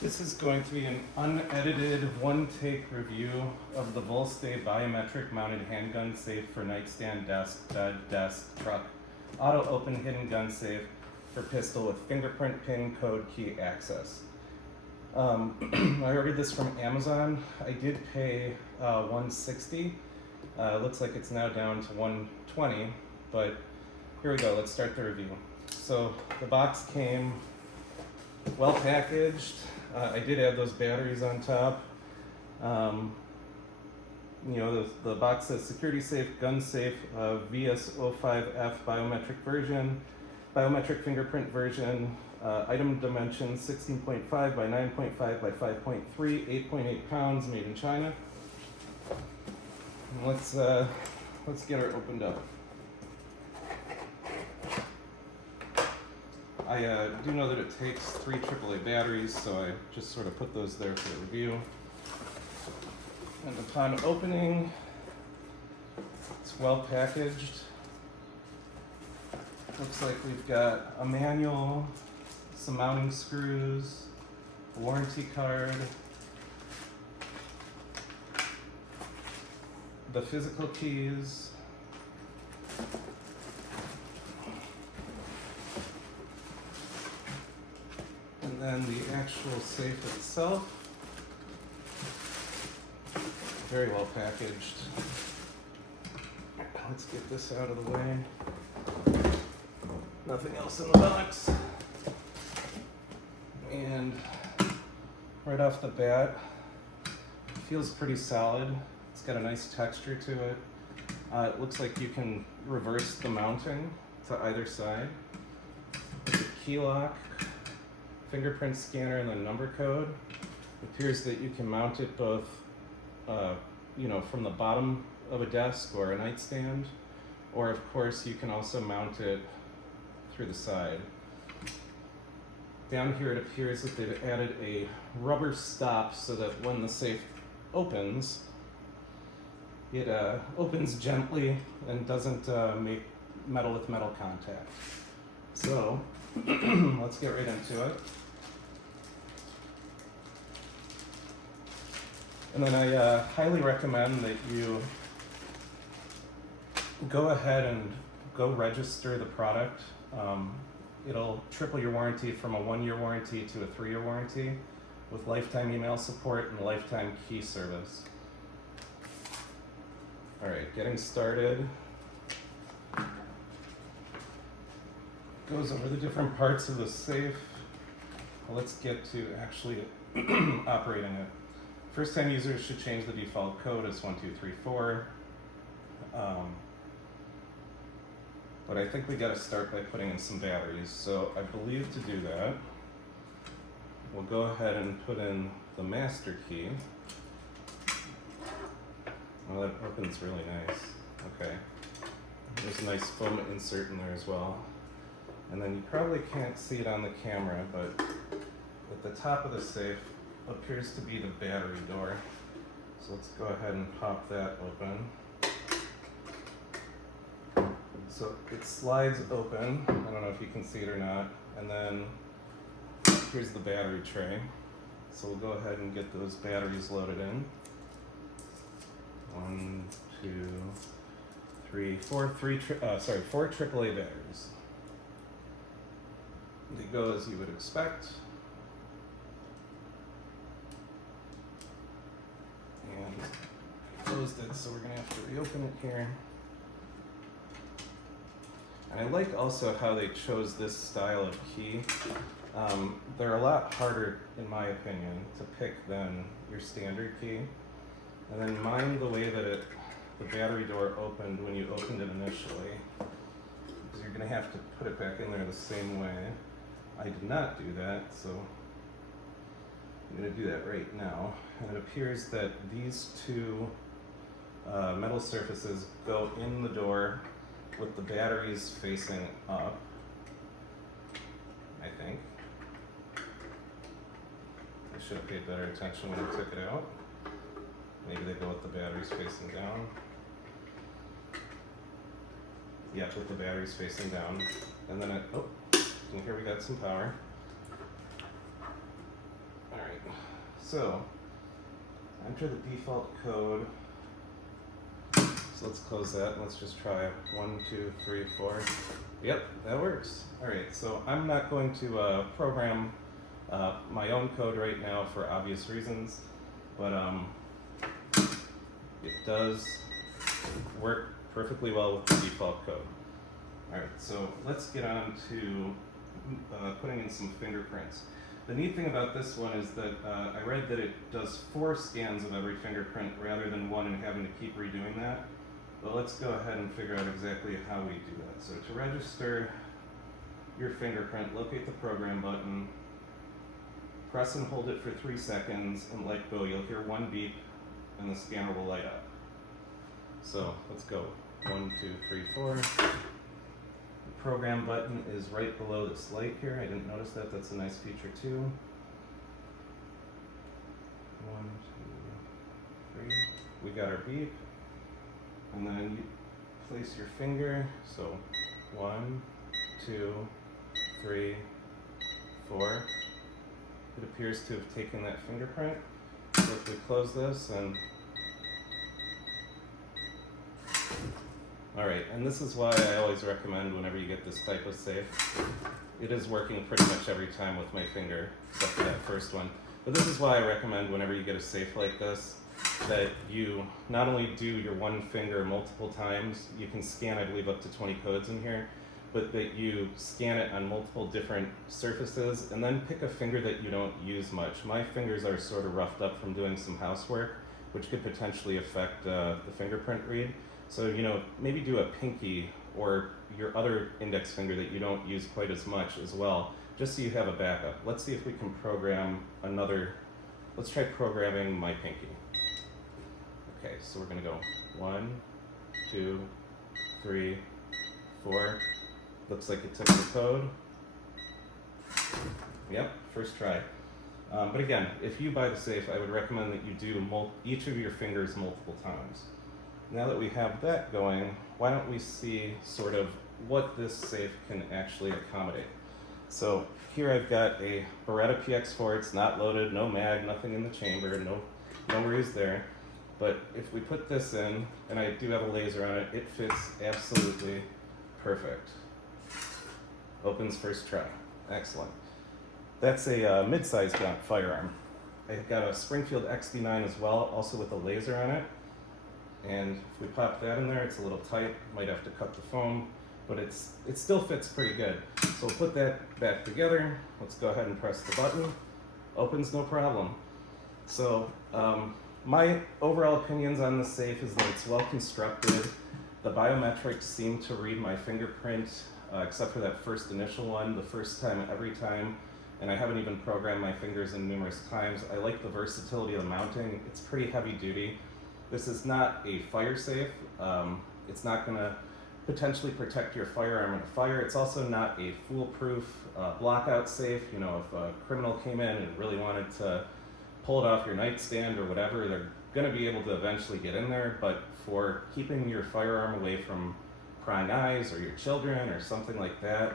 This is going to be an unedited, one-take review of the VoleStay Biometric mounted handgun safe for nightstand, desk, bed, desk, truck, auto-open hidden gun safe for pistol with fingerprint, pin, code, key access. I ordered this from Amazon. I did pay $160. Looks like it's now down to $120, but here we go. Let's start the review. So the box came well packaged. I did add those batteries on top. The box says security safe, gun safe, VS05F biometric version, biometric fingerprint version, item dimensions 16.5 by 9.5 by 5.3, 8.8 pounds, made in China. And let's get her opened up. I do know that it takes 3 AAA batteries, so I just sort of put those there for the review. And upon opening, it's well packaged. Looks like we've got a manual, some mounting screws, a warranty card, the physical keys, and then the actual safe itself. Very well packaged. Let's get this out of the way. Nothing else in the box. And right off the bat, it feels pretty solid. It's got a nice texture to it. It looks like you can reverse the mounting to either side. There's a key lock, fingerprint scanner, and then number code. It appears that you can mount it both from the bottom of a desk or a nightstand, or of course you can also mount it through the side. Down here it appears that they've added a rubber stop so that when the safe opens, it opens gently and doesn't make metal with metal contact. So let's get right into it. And then I highly recommend that you go ahead and go register the product. It'll triple your warranty from a 1-year warranty to a 3-year warranty with lifetime email support and lifetime key service. All right, getting started. Goes over the different parts of the safe. Well, let's get to actually operating it. First time users should change the default code as 1234. But I think we gotta start by putting in some batteries. So I believe to do that, we'll go ahead and put in the master key. Well, that opens really nice. Okay. There's a nice foam insert in there as well. And then you probably can't see it on the camera, but at the top of the safe appears to be the battery door. So let's go ahead and pop that open. So it slides open. I don't know if you can see it or not. And then here's the battery tray. So we'll go ahead and get those batteries loaded in. 1, 2, 3, 4 AAA batteries. They go as you would expect. And closed it, so we're gonna have to reopen it here. And I like also how they chose this style of key. They're a lot harder, in my opinion, to pick than your standard key. And then mind the way that the battery door opened when you opened it initially, because you're gonna have to put it back in there the same way. I did not do that, so I'm gonna do that right now. And it appears that these two metal surfaces go in the door with the batteries facing up, I think. I should have paid better attention when I took it out. Maybe they go with the batteries facing down. Yeah, with the batteries facing down. And then and here we got some power. Alright, so enter the default code. So let's close that and let's just try 1, 2, 3, 4. Yep, that works. Alright, so I'm not going to program my own code right now for obvious reasons, but it does work perfectly well with the default code. Alright, so let's get on to putting in some fingerprints. The neat thing about this one is that I read that it does 4 scans of every fingerprint rather than 1 and having to keep redoing that. But let's go ahead and figure out exactly how we do that. So to register your fingerprint, locate the program button, press and hold it for 3 seconds, and let go. You'll hear 1 beep, and the scanner will light up. So let's go. 1, 2, 3, 4. The program button is right below this light here. I didn't notice that. That's a nice feature too. 1, 2, 3. We got our beep. And then you place your finger. So 1, 2, 3, 4. It appears to have taken that fingerprint. So if we close this and alright, and this is why I always recommend whenever you get this type of safe. It is working pretty much every time with my finger, except for that first one. But this is why I recommend whenever you get a safe like this, that you not only do your one finger multiple times, you can scan I believe up to 20 codes in here, but that you scan it on multiple different surfaces and then pick a finger that you don't use much. My fingers are sort of roughed up from doing some housework, which could potentially affect the fingerprint read. So, you know, maybe do a pinky or your other index finger that you don't use quite as much as well, just so you have a backup. Let's see if we can program another, let's try programming my pinky. Okay, so we're gonna go 1, 2, 3, 4. Looks like it took the code. Yep, first try. But again, if you buy the safe, I would recommend that you do each of your fingers multiple times. Now that we have that going, why don't we see sort of what this safe can actually accommodate. So here I've got a Beretta PX4, it's not loaded, no mag, nothing in the chamber, no worries there. But if we put this in, and I do have a laser on it, it fits absolutely perfect. Opens first try, excellent. That's a mid-sized firearm. I've got a Springfield XD9 as well, also with a laser on it. And if we pop that in there, it's a little tight, might have to cut the foam, but it still fits pretty good. So we'll put that back together. Let's go ahead and press the button. Opens no problem. So my overall opinions on this safe is that it's well constructed. The biometrics seem to read my fingerprint, except for that first initial one, the first time every time. And I haven't even programmed my fingers in numerous times. I like the versatility of the mounting. It's pretty heavy duty. This is not a fire safe. It's not gonna potentially protect your firearm in a fire. It's also not a foolproof blockout safe. You know, if a criminal came in and really wanted to pull it off your nightstand or whatever, they're gonna be able to eventually get in there. But for keeping your firearm away from prying eyes or your children or something like that,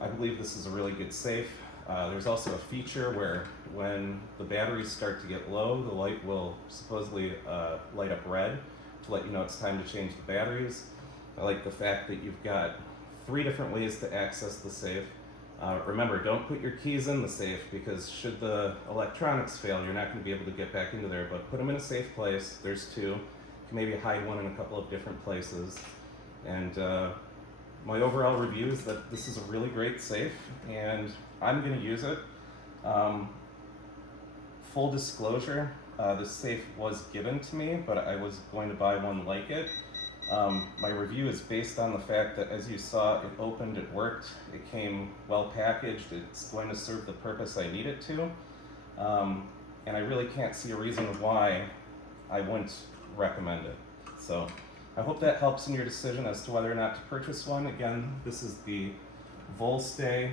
I believe this is a really good safe. There's also a feature where when the batteries start to get low, the light will supposedly light up red to let you know it's time to change the batteries. I like the fact that you've got 3 different ways to access the safe. Remember, don't put your keys in the safe because should the electronics fail, you're not going to be able to get back into there, but put them in a safe place. There's 2. You can maybe hide one in a couple of different places. And my overall review is that this is a really great safe, and I'm going to use it. Full disclosure, this safe was given to me, but I was going to buy one like it. My review is based on the fact that, as you saw, it opened, it worked, it came well packaged, it's going to serve the purpose I need it to. And I really can't see a reason why I wouldn't recommend it. So I hope that helps in your decision as to whether or not to purchase one. Again, this is the VoleStay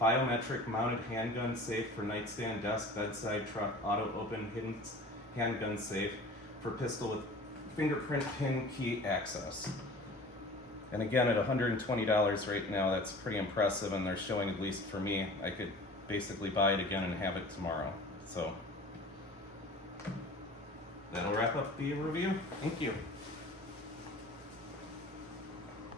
Biometric Mounted Handgun Safe for Nightstand, Desk, Bedside, Truck, Auto Open, Hidden Handgun Safe for pistol with fingerprint pin key access. And again, at $120 right now, that's pretty impressive, and they're showing, at least for me, I could basically buy it again and have it tomorrow. So that'll wrap up the review. Thank you.